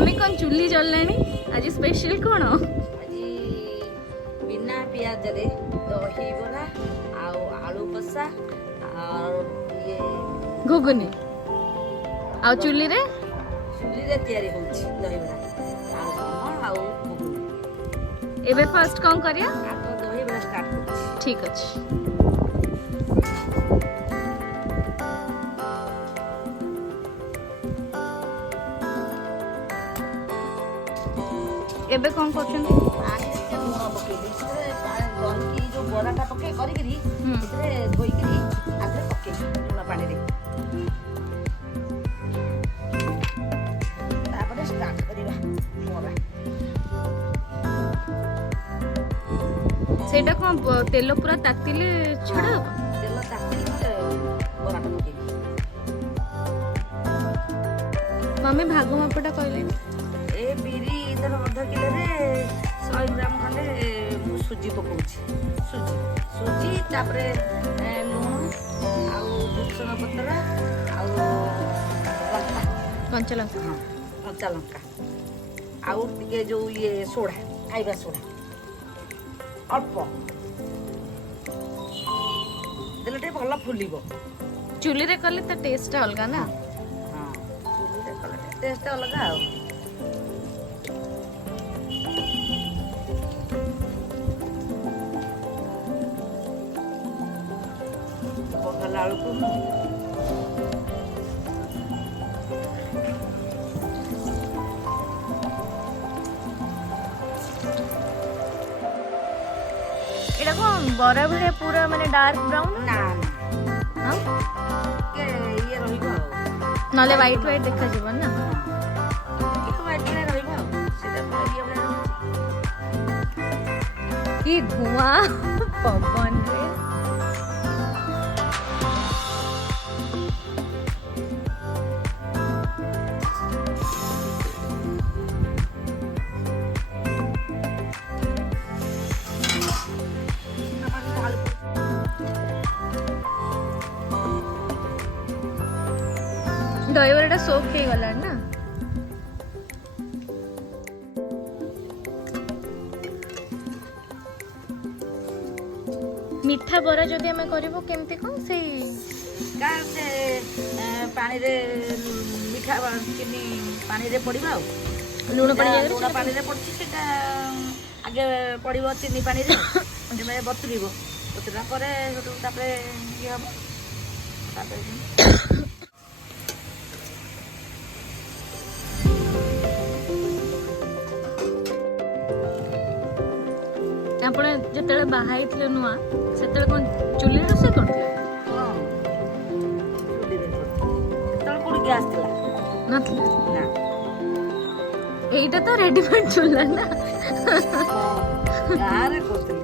Mummy कौन चुल्ली जल्लानी आज स्पेशल कौन ଆଜି ବିନା ପିଆଜରେ ଦହି ବରା ଆଉ ଆଳୁ କଷା ଆଉ ଇଏ घुगुनी आ चुल्ली रे ଚୁଲିରେ ତିଆରି ହେଉଛି ଦହିବରା ଆଳୁ ଦମ ଆଉ ଘୁଗୁନି। एबे फर्स्ट कौन करिया ଆଗ ଦହିବରା ଷ୍ଟାର୍ଟ କରୁଛି। ठीक अछि एबे कौन करछन ପାଣିରେ ଟିକେ ଲୁଣ ପକେଇଲି ସେଥିରେ ଦହିକି ଯୋଉ ବରାଟା ପକେଇ କରିକିରି ସେଥିରେ ଧୋଇକିରି ଆଗରେ ପକେଇଲି ଲୁଣ ପାଣିରେ ତାପରେ ଷ୍ଟାର୍ଟ କରିବା ବରା। सेटा कौन तेल पूरा तातिले छड़ा ତେଲ ତାତିଲେ ବରାଟା ପକେଇବି। मम्मी भाग मापटा कहले ଏ ବିରି ଧର ଅଧ କିଲୋରେ 100 ଗ୍ରାମ ଖଣ୍ଡେ ମୁଁ ସୁଜି ପକଉଛି। ସୁଜି ତାପରେ ଲୁଣ ଆଉ ଭୃଷଙ୍ଗ ପତ୍ର ଆଉ ଲଙ୍କା कंचा लंका ହଁ କଞ୍ଚା ଲଙ୍କା ଆଉ ଟିକେ ଯୋଉ ଇଏ ସୋଡ଼ା ଖାଇବା ସୋଡ଼ା ଅଳ୍ପ ଦେଲେ ଟିକେ ଭଲ ଫୁଲିବ। चुल्ली रे कले त टेस्ट अलगा ना ହଁ ଚୁଲିରେ କଲେ ଟେଷ୍ଟ ଅଲଗା ଆଉ। ପକାଇଲା ବେଳକୁ एटा कौन बरा भलिया पूरा माने डार्क ब्राउन ନା हां ଟିକେ ଇଏ ରହିବ ଆଉ नले व्हाइट व्हाइट देखा जीवन ना ଟିକେ ହ୍ୱାଇଟ୍ ଭଳିଆ ରହିବ ଆଉ ସେଇଟା ପୁରା ଇଏ ଭଳିଆ ରହୁଛି। की धुआं पवन रे दहीबराटा सोक हो गला ना मिठा बरा जदि आमे करिवो केमती कोन से ସେ ପାଣିରେ ମିଠା ଚିନି ପାଣିରେ ପଡ଼ିବା ଆଉ लूण पड़ी जाए ଲୁଣ ପାଣିରେ ପଡ଼ିଛି ସେଇଟା ଆଗେ ପଡ଼ିବ ଚିନି ପାଣିରେ ଯେବେ ବତୁରିବ ବତୁରିଲା ପରେ ସେଠୁ ତାପରେ ଇଏ ହେବ ତାପରେ आपण जेतेले बाहाइतले नुआ सेतेले कोन चुल्ली रोसे करथले ହଁ ଚୁଲିରେ କରୁଥିଲି। ସେତେବେଳେ କୋଉଠି ଗ୍ୟାସ୍ ଥିଲା नथले ନା एइटा तो रेडीमेड चुल्ला ना ଗାଁରେ କରୁଥିଲି।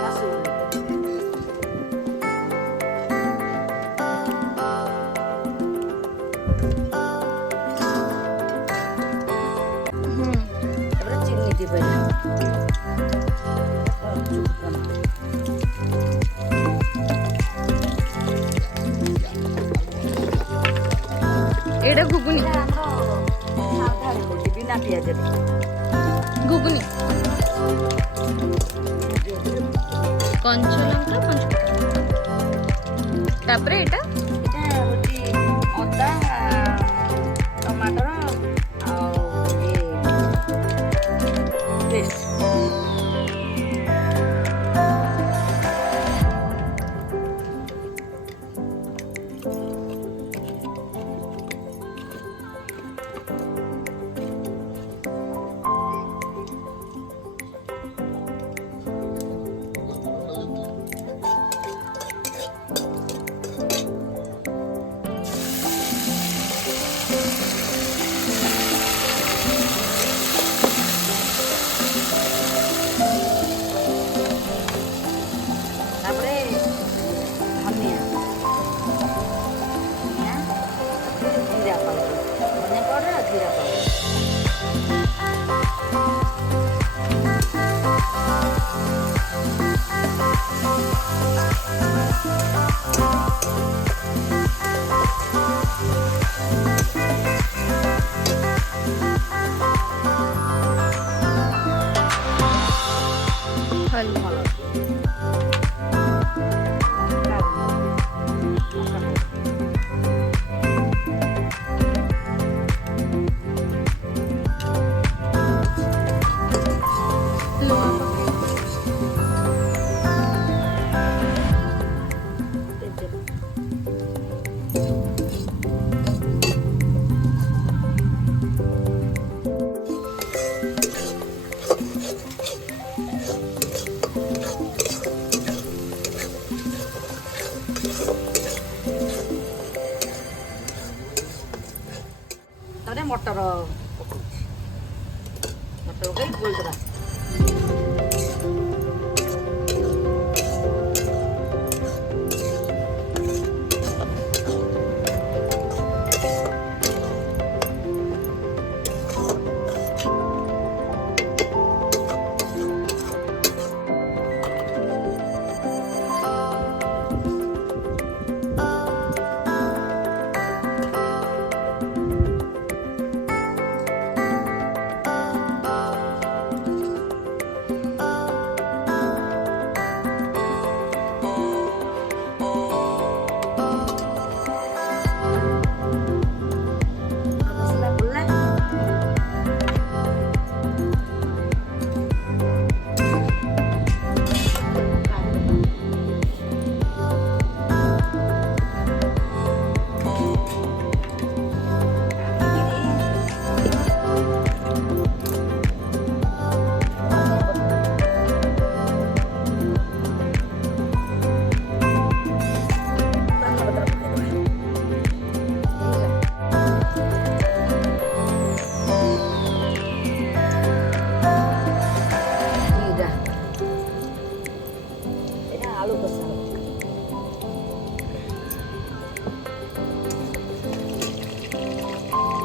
ଶାଶୁ ଘରେ। ତାପରେ ଚିନି ଦିବେ एटा घुगुनी ଆମର ସାଧାରେ କରୁଛି ବିନା ପିଆଜରେ। घुगुनी कंचा लंका पंचफोड़न तापरे एटा ଏଇଟା ହେଉଛି ଅଦା ଟମାଟର ଆଉ ଇଏ ପେଷ୍ଟ ମଟର ପକଉଛି। ମଟର ପକେଇ ଗୋଳେଇଦେବା।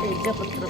ତେଜପତ୍ର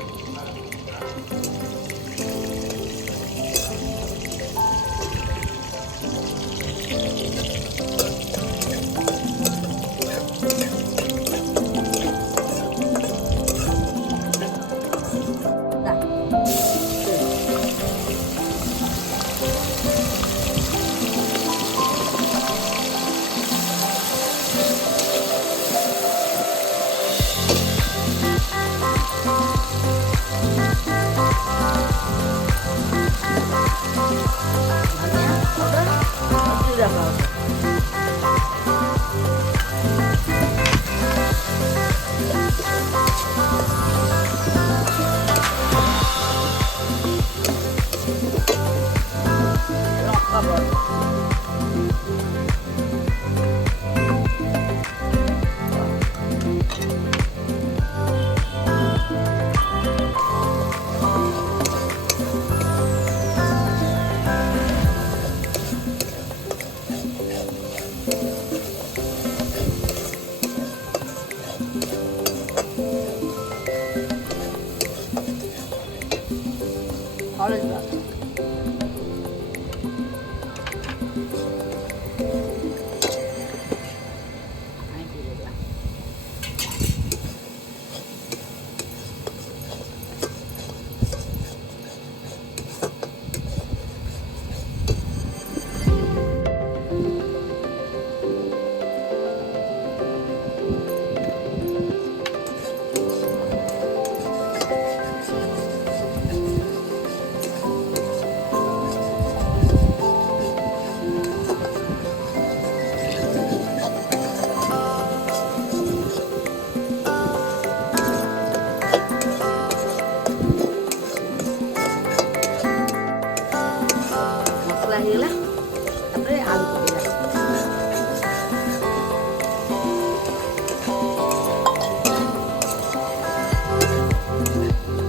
ହଳଦୀ ହେଇଗଲା। ତାପରେ ଆଳୁ ପକେଇବା।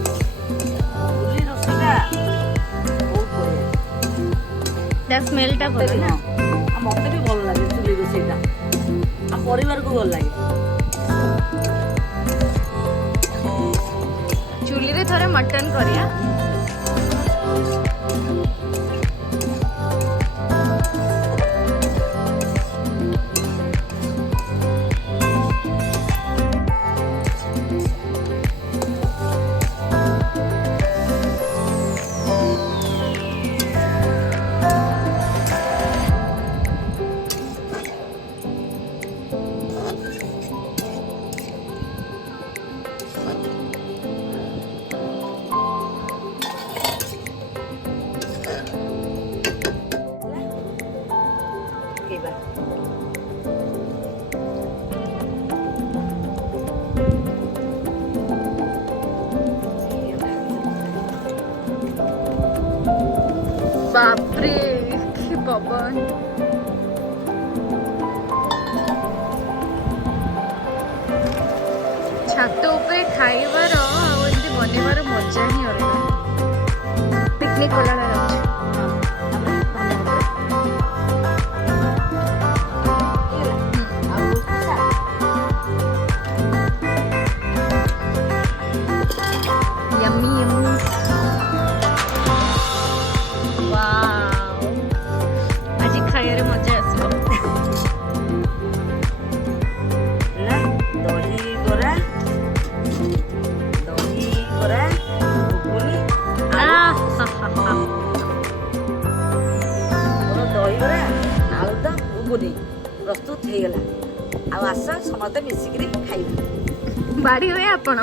ଚୁଲି ରୋଷେଇଟା ବହୁତ ବଢିଆ। ତା ସ୍ମେଲଟା ଭଲ ନା? ଆଉ ମତେ ବି ଭଲ ଲାଗେ ଚୁଲି ରୋଷେଇଟା, ଆଉ ପରିବାରକୁ ଭଲ ଲାଗେ। ଚୁଲିରେ ଥରେ ମଟନ କରିବା। ବାପରେ କି ପବନ! ଛାତ ଉପରେ ଖାଇବାର ଆଉ ଏମିତି ବନେଇବା ଖାଇବାର ମଜା ହିଁ ଅଲଗା। ପିକନିକ୍ ଗଲା ବେଳେ ଲାଗୁଛି। Yummy, yummy. Wow. ଆଜି ଖାଇବାରେ ମଜା ଆସିବ। ହେଲା ଦହିବରା ଘୁଗୁନି ମୋର ଦହିବରା ଆଳୁଦମ ଘୁଗୁନି ପ୍ରସ୍ତୁତ ହେଇଗଲା। ଆଉ ଆସ ସମସ୍ତେ ମିଶିକିରି ଖାଇବୁ। ବାଡ଼ି ହୁଏ ଆପଣ।